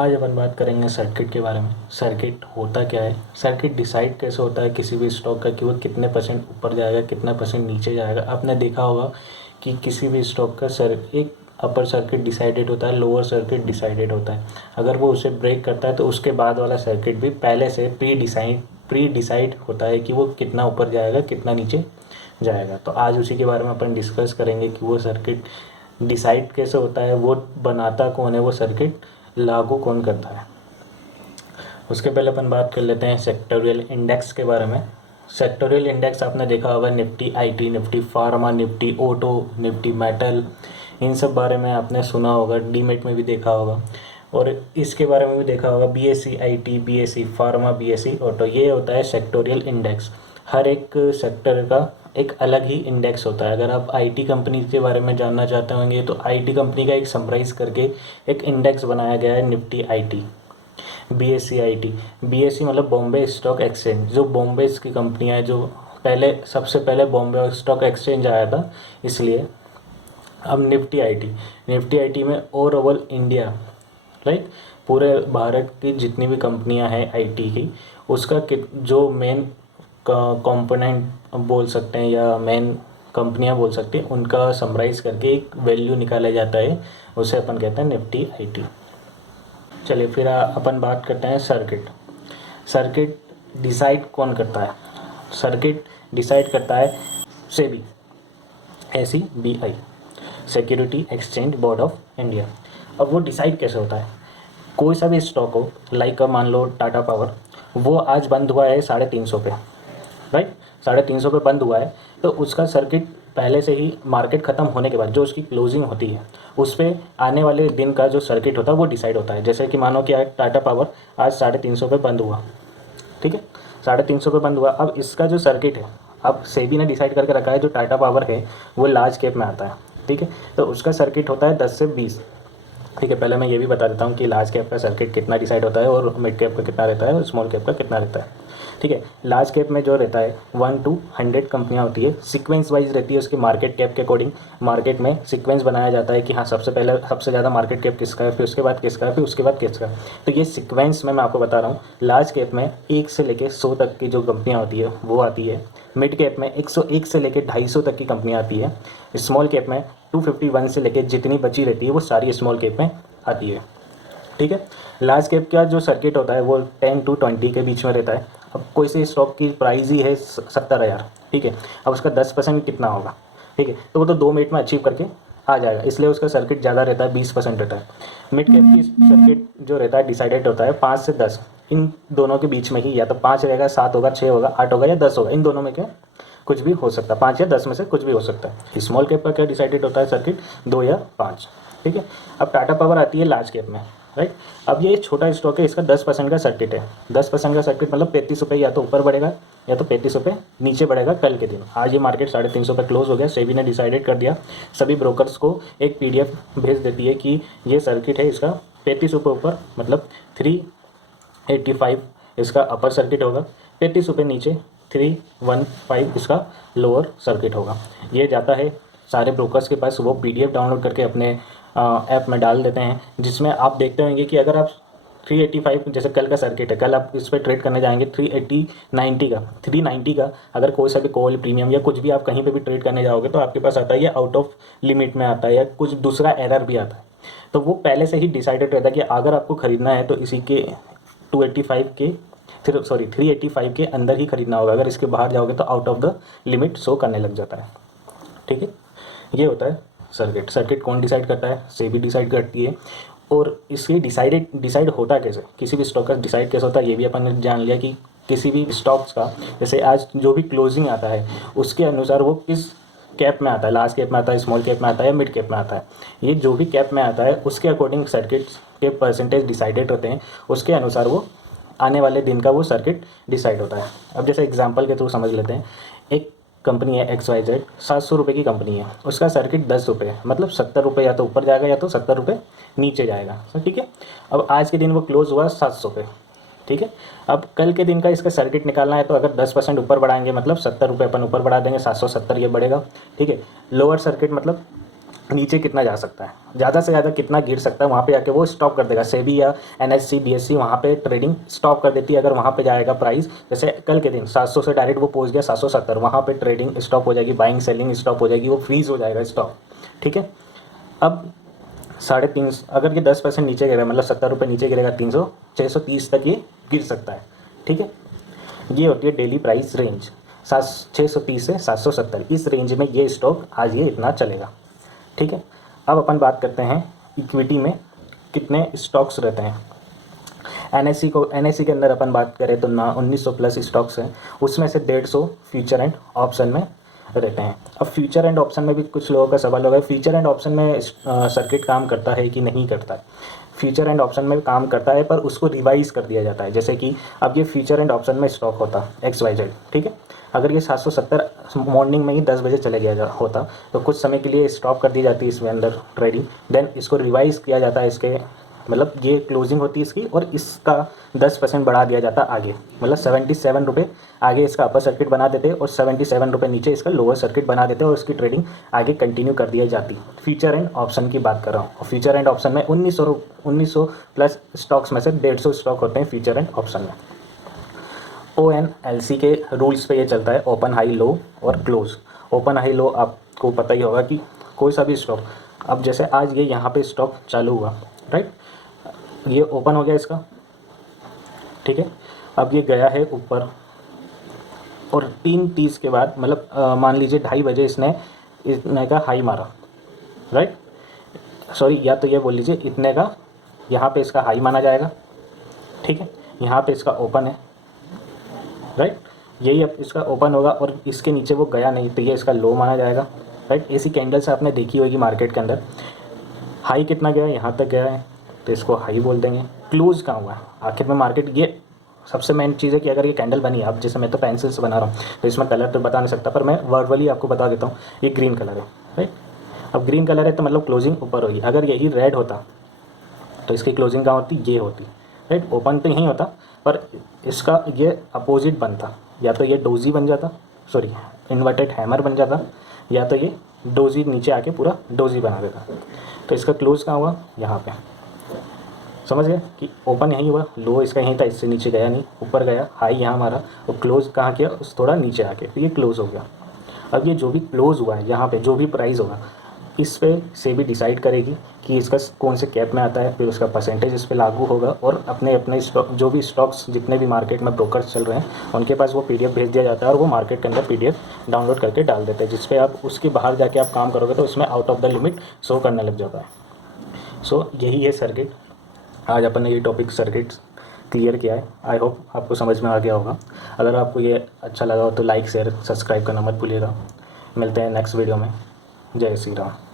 आज अपन बात करेंगे सर्किट के बारे में। सर्किट होता क्या है, सर्किट डिसाइड कैसे होता है किसी भी स्टॉक का कि वो कितने परसेंट ऊपर जाएगा, कितना परसेंट नीचे जाएगा। आपने देखा होगा कि किसी भी स्टॉक का एक अपर सर्किट डिसाइडेड होता है, लोअर सर्किट डिसाइडेड होता है। अगर वो उसे ब्रेक करता है तो उसके बाद वाला सर्किट भी पहले से प्री डिसाइड होता है कि वो कितना ऊपर जाएगा, कितना नीचे जाएगा। तो आज उसी के बारे में अपन डिस्कस करेंगे कि वो सर्किट डिसाइड कैसे होता है, वो बनाता कौन है, वो सर्किट लागू कौन करता है। उसके पहले अपन बात कर लेते हैं सेक्टोरियल इंडेक्स के बारे में। सेक्टोरियल इंडेक्स आपने देखा होगा, Nifty IT, Nifty pharma, Nifty auto, Nifty metal, इन सब बारे में आपने सुना होगा, डीमेट में भी देखा होगा। और इसके बारे में भी देखा होगा, BSc IT, BSc pharma, BSc auto. ये होता है सेक्टोरियल इंडेक्स। हर एक सेक्टर का एक अलग ही इंडेक्स होता है। अगर आप आईटी कंपनी के बारे में जानना चाहते होंगे तो आईटी कंपनी का एक समराइज़ करके एक इंडेक्स बनाया गया है, Nifty IT. BSc IT, BSc मतलब बॉम्बे स्टॉक एक्सचेंज, जो बॉम्बे की कंपनियाँ है, जो पहले सबसे पहले बॉम्बे स्टॉक एक्सचेंज आया था, इसलिए। अब निफ्टी आईटी में ओवरऑल इंडिया, राइट, पूरे भारत की जितनी भी कंपनियां हैं आईटी की, उसका जो मेन कंपोनेंट बोल सकते हैं या मेन कंपनियां बोल सकते हैं, उनका समराइज़ करके एक वैल्यू निकाला जाता है, उसे अपन कहते हैं निफ्टी आईटी। चलिए फिर अपन बात करते हैं सर्किट। सर्किट डिसाइड कौन करता है? सर्किट डिसाइड करता है SEBI, SEBI, security exchange board of India. अब वो डिसाइड कैसे होता है? कोई सा भी स्टॉक हो, लाइक मान लो टाटा पावर, वो आज बंद हुआ है 350 पे, राइट, 350 पे बंद हुआ है, तो उसका सर्किट पहले से ही मार्केट ख़त्म होने के बाद जो उसकी क्लोजिंग होती है, उस पर आने वाले दिन का जो सर्किट होता है वो डिसाइड होता है। जैसे कि मानो कि टाटा पावर आज 350 पे बंद हुआ, ठीक है, 350 पे बंद हुआ। अब इसका जो सर्किट है, अब सेबी ने डिसाइड करके रखा है जो टाटा पावर है वो लार्ज कैप में आता है, ठीक है, तो उसका सर्किट होता है 10 से 20। ठीक है, पहले मैं ये भी बता देता हूँ कि लार्ज कैप का सर्किट कितना डिसाइड होता है और मिड कैप का कितना रहता है और स्मॉल कैप का कितना रहता है। ठीक है, लार्ज कैप में जो रहता है 1 to 100 कंपनियाँ होती है, सीक्वेंस वाइज रहती है उसकी मार्केट कैप के अकॉर्डिंग। मार्केट में सीक्वेंस बनाया जाता है कि हाँ, सबसे पहले सबसे ज़्यादा मार्केट कैप किसका है, फिर उसके बाद किसका है, फिर उसके बाद किसका है। तो ये सीक्वेंस में मैं आपको बता रहा हूँ। लार्ज कैप में 1 से लेकर 100 तक की जो कंपनियाँ होती है वो आती है। मिड कैप में 101 से लेकर 250 तक की कंपनियाँ आती है। स्मॉल कैप में 251 से लेकर जितनी बची रहती है वो सारी स्मॉल कैप में आती है। ठीक है, लार्ज कैप का जो सर्किट होता है वो 10 to 20 के बीच में रहता है। अब कोई से स्टॉक की प्राइस ही है 70,000, ठीक है, अब उसका 10% कितना होगा, ठीक है, तो वो तो 2 मिनट में अचीव करके आ जाएगा, इसलिए उसका सर्किट ज़्यादा रहता है, 20% रहता है। मिड कैप की सर्किट जो रहता है डिसाइडेड होता है 5 से 10, इन दोनों के बीच में ही, या तो 5 रहेगा, 7 होगा, 6 होगा, 8 होगा या 10 होगा, इन दोनों में क्या कुछ भी हो सकता है, 5 या 10 में से कुछ भी हो सकता है। स्मॉल कैप का क्या डिसाइडेड होता है सर्किट, 2 या 5, ठीक है। अब टाटा पावर आती है लार्ज कैप में, राइट। अब ये छोटा स्टॉक है, इसका 10% का सर्किट है। 10% का सर्किट मतलब 35 रुपये या तो ऊपर बढ़ेगा या तो 35 रुपये नीचे बढ़ेगा कल के दिन। आज ये मार्केट 350 पे क्लोज हो गया, सेबी ने डिसाइडेड कर दिया, सभी ब्रोकर्स को एक PDF भेज देती है कि ये सर्किट है, इसका 35 रुपये ऊपर मतलब 385 इसका अपर सर्किट होगा, 35 रुपये नीचे 315 इसका लोअर सर्किट होगा। ये जाता है सारे ब्रोकर्स के पास, वो PDF डाउनलोड करके अपने ऐप में डाल देते हैं, जिसमें आप देखते होंगे कि अगर आप 385 जैसे कल का सर्किट है, कल आप इस पर ट्रेड करने जाएंगे 390 का अगर कोई सा भी कॉल प्रीमियम या कुछ भी आप कहीं पे भी ट्रेड करने जाओगे तो आपके पास आता है ये आउट ऑफ लिमिट में आता है या कुछ दूसरा एरर भी आता है। तो वो पहले से ही डिसाइडेड रहता है कि अगर आपको ख़रीदना है तो इसी के 285 के 385 के अंदर ही खरीदना होगा, अगर इसके बाहर जाओगे तो out of the limit show करने लग जाता है। ठीक है, ये होता है सर्किट। सर्किट कौन डिसाइड करता है? सेबी डिसाइड करती है। और इसके डिसाइड होता कैसे, किसी भी स्टॉक का डिसाइड कैसे होता है, ये भी अपन ने जान लिया कि किसी भी स्टॉक्स का जैसे आज जो भी क्लोजिंग आता है उसके अनुसार वो किस कैप में आता है, लार्ज कैप में आता है, स्मॉल कैप में आता है या मिड कैप में आता है। ये जो भी कैप में आता है उसके अकॉर्डिंग सर्किट के परसेंटेज डिसाइडेड रहते हैं, उसके अनुसार वो आने वाले दिन का वो सर्किट डिसाइड होता है। अब जैसे एग्जांपल के थ्रू समझ लेते हैं, एक कंपनी है XYZ, 700 रुपये की कंपनी है, उसका सर्किट 10 रुपये है, मतलब 70 रुपये या तो ऊपर जाएगा या तो 70 रुपये नीचे जाएगा, सर ठीक है। अब आज के दिन वो क्लोज हुआ 700 पे, ठीक है। अब कल के दिन का इसका सर्किट निकालना है तो अगर 10% ऊपर बढ़ाएंगे मतलब 70 रुपये अपन ऊपर बढ़ा देंगे, 770 ये बढ़ेगा, ठीक है। लोअर सर्किट मतलब नीचे कितना जा सकता है, ज़्यादा से ज़्यादा कितना गिर सकता है, वहाँ पे आके वो स्टॉप कर देगा। सेबी या एनएससी बीएससी वहाँ पे ट्रेडिंग स्टॉप कर देती है। अगर वहाँ पे जाएगा प्राइस, जैसे कल के दिन 700 से डायरेक्ट वो पहुँच गया 770, वहाँ पे ट्रेडिंग स्टॉप हो जाएगी, बाइंग सेलिंग स्टॉप हो जाएगी, वो फ्रीज हो जाएगा स्टॉक। ठीक है, अब 350, अगर ये 10% नीचे गिरेगा, मतलब 70 रुपये नीचे गिरेगा, 630 तक ये गिर सकता है। ठीक है, ये होती है डेली प्राइस रेंज 630 से 770, इस रेंज में ये स्टॉक आज ये इतना चलेगा। ठीक है, अब अपन बात करते हैं इक्विटी में कितने स्टॉक्स रहते हैं। एनएससी के अंदर अपन बात करें तो 1900 प्लस स्टॉक्स हैं, उसमें से 150 फ्यूचर एंड ऑप्शन में रहते हैं। अब फ्यूचर एंड ऑप्शन में भी कुछ लोगों का सवाल होगा, फ्यूचर एंड ऑप्शन में सर्किट काम करता है कि नहीं करता है। फ्यूचर एंड ऑप्शन में काम करता है, पर उसको रिवाइज़ कर दिया जाता है। जैसे कि अब ये फ्यूचर एंड ऑप्शन में स्टॉक होता XYZ, ठीक है, अगर ये 770 मॉर्निंग में ही 10 बजे चले गया होता, तो कुछ समय के लिए स्टॉप कर दी जाती है इसमें अंदर ट्रेडिंग, देन इसको रिवाइज़ किया जाता है, इसके मतलब ये क्लोजिंग होती है इसकी, और इसका 10% बढ़ा दिया जाता आगे, मतलब 77 रुपये आगे इसका अपर सर्किट बना देते और 77 रुपये नीचे इसका लोअर सर्किट बना देते और उसकी ट्रेडिंग आगे कंटिन्यू कर दी जाती। फ्यूचर एंड ऑप्शन की बात कर रहा हूँ, और फ्यूचर एंड ऑप्शन में 1900 प्लस स्टॉक्स में से 150 स्टॉक होते हैं फ्यूचर एंड ऑप्शन में। ONLC के रूल्स पे ये चलता है, ओपन हाई लो और क्लोज। ओपन हाई लो आपको पता ही होगा कि कोई सा भी स्टॉक, अब जैसे आज ये यहाँ पे स्टॉक चालू हुआ, राइट, ये ओपन हो गया इसका, ठीक है, अब ये गया है ऊपर, और 3:30 के बाद, मतलब मान लीजिए 2:30 बजे इतने का हाई मारा, राइट, सॉरी, या तो ये बोल लीजिए इतने का यहाँ पे इसका हाई माना जाएगा। ठीक है, यहाँ पे इसका ओपन है, राइट, यही अब इसका ओपन होगा और इसके नीचे वो गया नहीं, तो ये इसका लो माना जाएगा, राइट। ऐसी कैंडल्स आपने देखी होगी मार्केट के अंदर। हाई कितना गया है, यहाँ तक गया है, तो इसको हाई बोल देंगे। क्लोज कहाँ हुआ है आखिर में मार्केट, ये सबसे मेन चीज़ है कि अगर ये कैंडल बनी है, अब जैसे मैं तो पेंसिल से बना रहा हूँ तो इसमें कलर तो बता नहीं सकता, पर मैं वर्बली आपको बता देता हूँ, ये ग्रीन कलर है, राइट। अब ग्रीन कलर है तो मतलब क्लोजिंग ऊपर होगी। अगर यही रेड होता तो इसकी क्लोजिंग कहाँ होती, ये होती, राइट। ओपन तो यहीं होता, पर इसका ये अपोजिट बनता, या तो ये डोजी बन जाता, सॉरी इन्वर्टेड हैमर बन जाता, या तो ये डोजी नीचे आके पूरा डोजी बना देता। तो इसका क्लोज कहाँ हुआ, यहाँ पे, समझ गए कि ओपन यहीं हुआ, लो इसका यहीं था, इससे नीचे गया नहीं, ऊपर गया, हाई यहाँ मारा, और क्लोज कहाँ किया, उस थोड़ा नीचे आके, तो ये क्लोज हो गया। अब ये जो भी क्लोज हुआ है यहाँ पे, जो भी प्राइस होगा, इस पे सेबी डिसाइड करेगी कि इसका कौन से कैप में आता है, फिर उसका परसेंटेज इस पे लागू होगा, और अपने स्टॉक, जो भी स्टॉक्स जितने भी मार्केट में ब्रोकर्स चल रहे हैं उनके पास वो PDF भेज दिया जाता है, और वो मार्केट के अंदर PDF डाउनलोड करके डाल देते हैं, जिस पे आप उसके बाहर जाके आप काम करोगे तो उसमें out of the limit show करने लग जाता है। सो यही है सर्किट। आज अपन ने ये टॉपिक सर्किट क्लियर किया है। आई होप आपको समझ में आ गया होगा। अगर आपको ये अच्छा लगा हो तो लाइक शेयर सब्सक्राइब करना मत भूलिएगा। मिलते हैं नेक्स्ट वीडियो में। जय श्री राम।